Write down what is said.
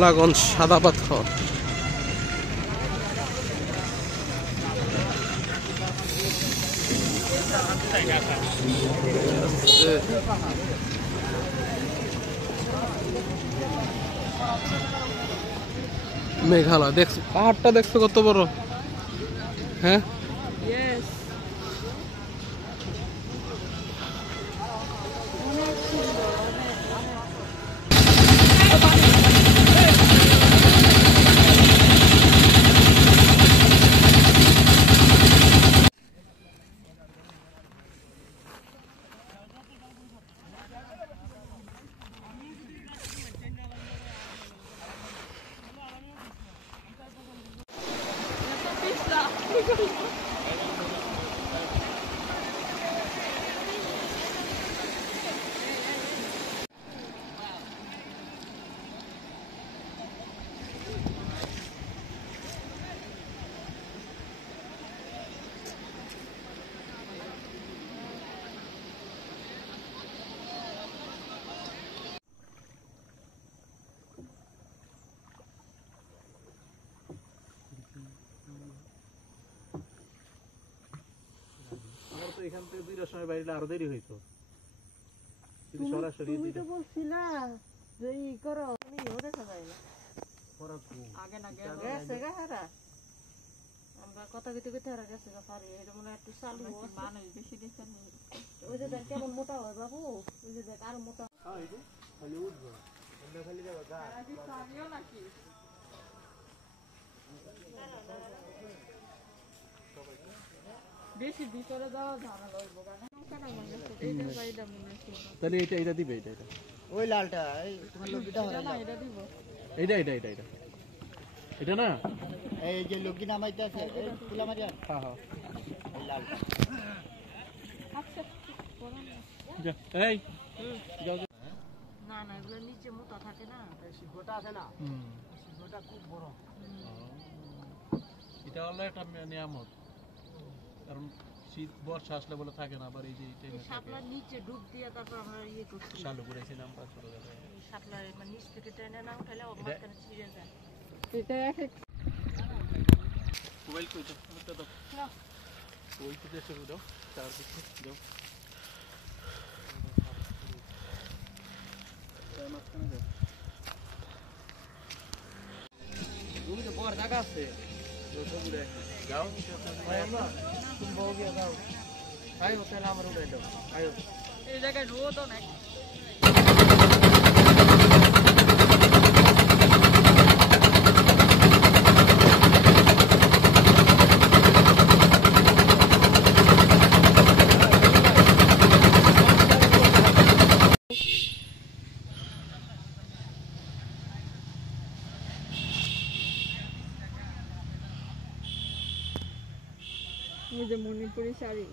ভোলাগঞ্জ সাদা পাথর। মেঘালয় দেখছো, পাহাড়টা দেখছো কত বড়? হ্যাঁ এখান থেকে 2টার সময় বাইরে আরো দেরি হইতো। কিন্তু সরাসরি তুমি তো বলছিলা যে ই করো, তুমি দেখা যায় না আগে না গেছে গা হারা। আমরা কথা কইতে কইতে হারা গেছে গা পারি। এটা মনে একটু চালু মানুষ বেশি দিছেন। ওই যে দেখ কেমন মোটা হয় বাবু, ওই যে দেখ আরো মোটা। হ্যাঁ এই যে খালি উঠবো, আমরা খালি যাবো গা আর কি পানিও নাকি বেশি ভিতরে যাওয়া ঝামেলা হইব কেন? এইটা বাইদা মনে আছে তাহলে এটা দিবে, এটা ওই লালটা এই তোমার লোকটা হলো না, এটা দিব। এটা না এই যে লোকি নামাইতে আছে এই ফুলা মারিয়া। হ্যাঁ হ্যাঁ এই লালটা। আচ্ছা পড়ান না যা এই যাও না না এগুলো নিচে মোটা থাকে না, এই শিখোটা আছে না, শিখোটা খুব বড়। এটা হলো একটা নিয়ামত, কারণ শীত বর্ষা আসলে বলে থাকে না। আবার এই যে শাপলার নিচে ডুব দিয়ে তারপর আমরা ইয়ে করছি, শালু করেছিলাম। পাঁচশো টাকা শাপলার মানে নিচ থেকে টেনে না উঠালে মাঝখানে ছিঁড়ে যায়। এটা এক মোবাইল কই তো দাও না ওই তো দেশে দাও, চার দিকে দাও মাঝখানে দাও। তুমি তো বড় জায়গা আছে যাও তুমি বউ গিয়ে যাও। আয়ো তাহলে আমার উঠে দাও, আয়ো এই জায়গায় রোদ অনেক। ওই যে মণিপুরি শাড়ি